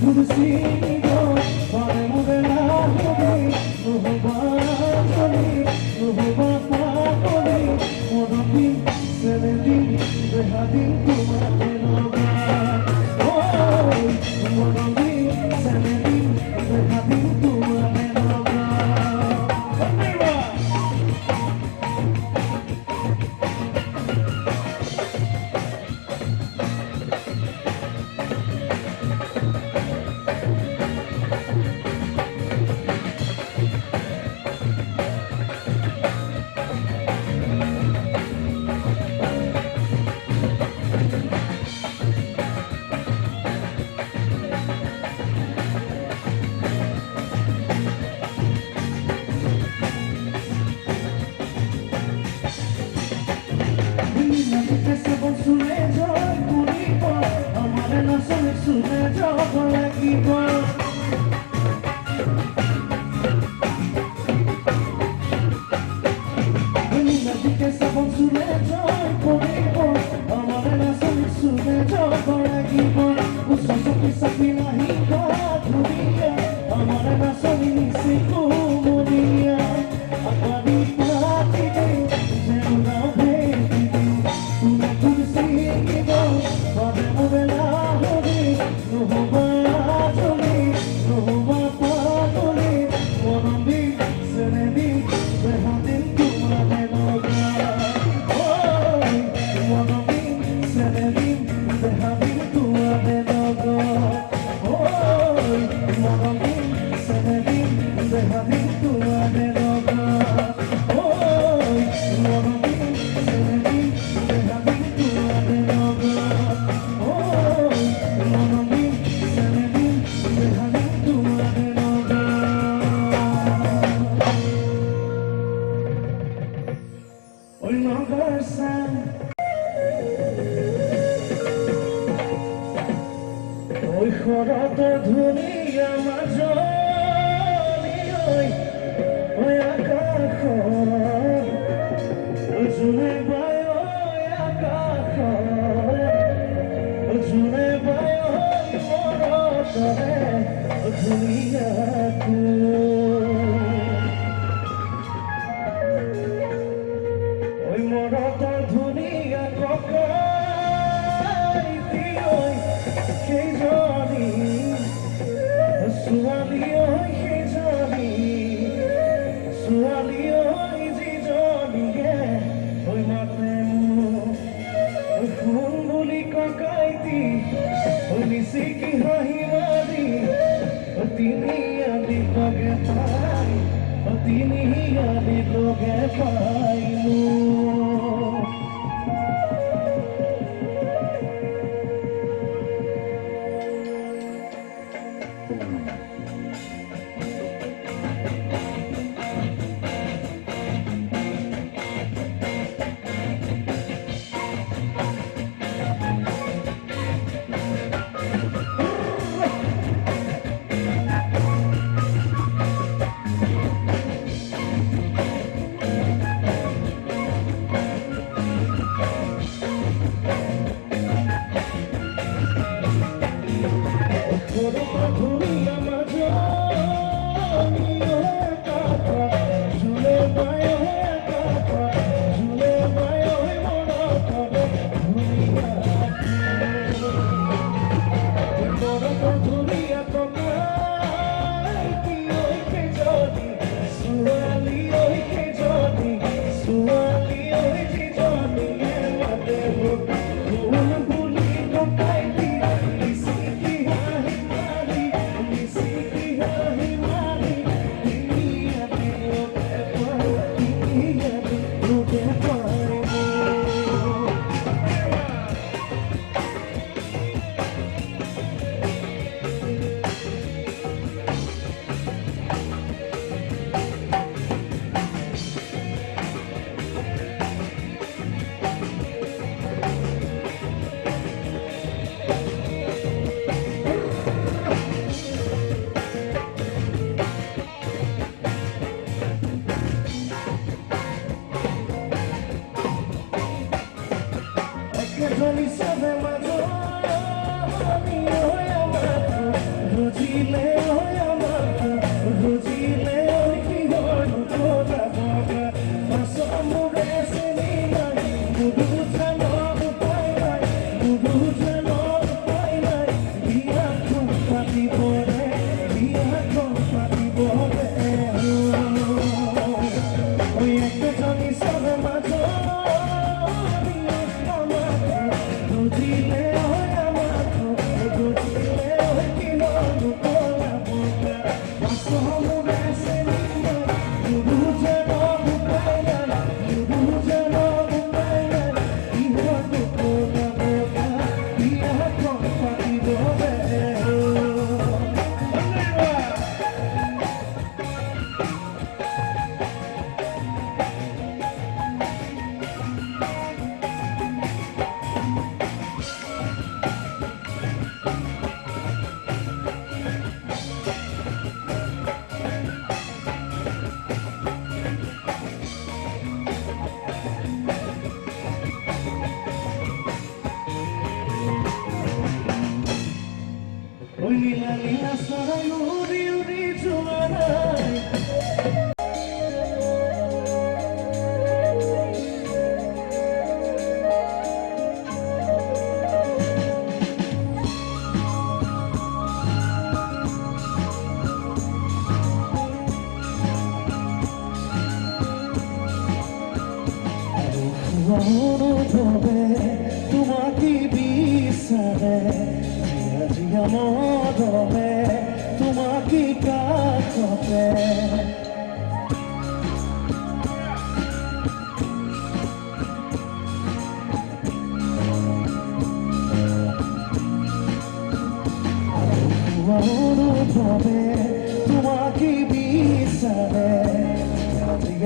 Pude see you, but I wouldn't have to be. ওই খরত ধুনিয়া মাজনি ওই আকাশ জুনে বায় আকাশ জুনে বায় মরতরে ধুনিয়া ওই মরত ধুনিয়া ককাই দিই সেই জনি ছোৱালী সেই জনি ছোৱালী যিজনীয়ে হৈ মাতে ফোন বুলি ককাইতি নিচিকি হাঁহি মাৰি তিনিআলি লগে পাই তিনিআলি লগে পাই Lila lila sarai uri uri juarai তোমাকে বিছারে মরমে তোমাকে কাছে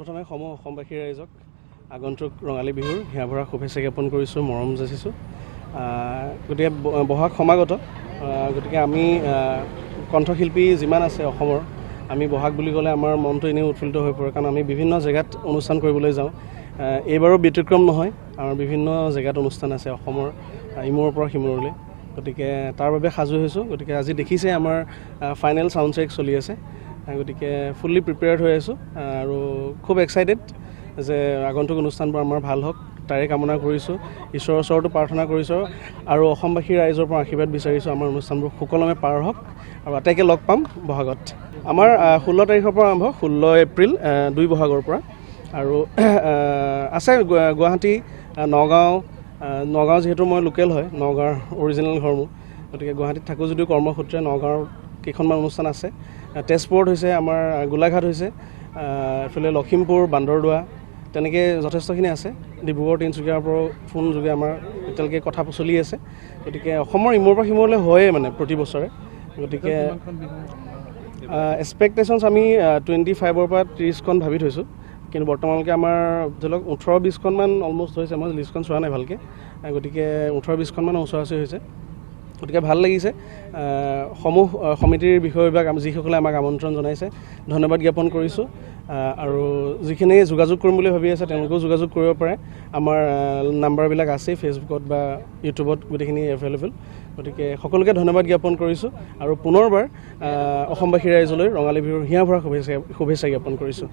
প্ৰথমে অসমবাসী ৰাইজক আগন্তুক ৰঙালী বিহুৰ হিয়া ভৰা শুভেচ্ছা জ্ঞাপন কৰিছোঁ, মৰম যাচিছোঁ। গতিকে বহাগ সমাগত, গতিকে আমি কণ্ঠশিল্পী যিমান আছে অসমৰ, আমি বহাগ বুলি ক'লে আমাৰ মনটো এনেই উৎফুল্লিত হৈ পৰে, কাৰণ আমি বিভিন্ন জেগাত অনুষ্ঠান কৰিবলৈ যাওঁ। এইবাৰো ব্যতিক্ৰম নহয়, আমাৰ বিভিন্ন জেগাত অনুষ্ঠান আছে অসমৰ ইমূৰৰ পৰা সিমূৰলৈ। গতিকে তাৰ বাবে সাজু হৈছোঁ। গতিকে আজি দেখিছে আমাৰ ফাইনেল ছাউণ্ড চেক চলি আছে। গতিকে ফুল্লি প্ৰিপেয়াৰ্ড হৈ আছোঁ আৰু খুব এক্সাইটেড যে আগন্তুক অনুষ্ঠানবোৰ আমাৰ ভাল হওক, তাৰে কামনা কৰিছোঁ। ঈশ্বৰৰ ওচৰতো প্ৰাৰ্থনা কৰিছোঁ আৰু অসমবাসী ৰাইজৰ পৰা আশীৰ্বাদ বিচাৰিছোঁ আমাৰ অনুষ্ঠানবোৰ সুকলমে পাৰ হওক আৰু আটাইকে লগ পাম বহাগত। আমাৰ 16 তাৰিখৰ পৰা আৰম্ভ, 16 এপ্ৰিল 2 বহাগৰ পৰা। আৰু আছে গুৱাহাটী, নগাঁও যিহেতু মই লোকেল হয়, নগাঁৱৰ অৰিজিনেল ঘৰ মোৰ। গতিকে গুৱাহাটীত থাকোঁ যদিও কৰ্মসূত্ৰে নগাঁৱৰ কেইখনমান অনুষ্ঠান আছে। তেজপুৰত হৈছে, আমাৰ গোলাঘাট হৈছে, এইফালে লখিমপুৰ, বান্দৰদোৱা, তেনেকৈ যথেষ্টখিনি আছে। ডিব্ৰুগড়, তিনিচুকীয়াৰ পৰাও ফোন যোগে আমাৰ এতিয়ালৈকে কথা চলি আছে। গতিকে অসমৰ ইমূৰৰ পৰা সিমূৰলৈ হয়েই মানে প্ৰতি বছৰে। গতিকে এক্সপেক্টেশ্যনছ আমি 25ৰ পৰা 30খন ভাবি থৈছোঁ, কিন্তু বৰ্তমানলৈকে আমাৰ ধৰি লওক 18-20খনমান অলমষ্ট হৈছে। মই লিষ্টখন চোৱা নাই ভালকৈ। গতিকে 18-20খনমানৰ ওচৰা-ওচৰি হৈছে। গতিকে ভাল লাগিছে। সমূহ সমিতিৰ বিষয়বিভাগ যিসকলে আমাক আমন্ত্ৰণ জনাইছে, ধন্যবাদ জ্ঞাপন কৰিছোঁ। আৰু যিখিনি যোগাযোগ কৰিম বুলি ভাবি আছে তেওঁলোকেও যোগাযোগ কৰিব পাৰে। আমাৰ নাম্বাৰবিলাক আছেই, ফেচবুকত বা ইউটিউবত গোটেইখিনি এভেইলেবল। গতিকে সকলোকে ধন্যবাদ জ্ঞাপন কৰিছোঁ আৰু পুনৰবাৰ অসমবাসী ৰাইজলৈ ৰঙালী বিহুৰ হিয়া ভৰা শুভেচ্ছা জ্ঞাপন কৰিছোঁ।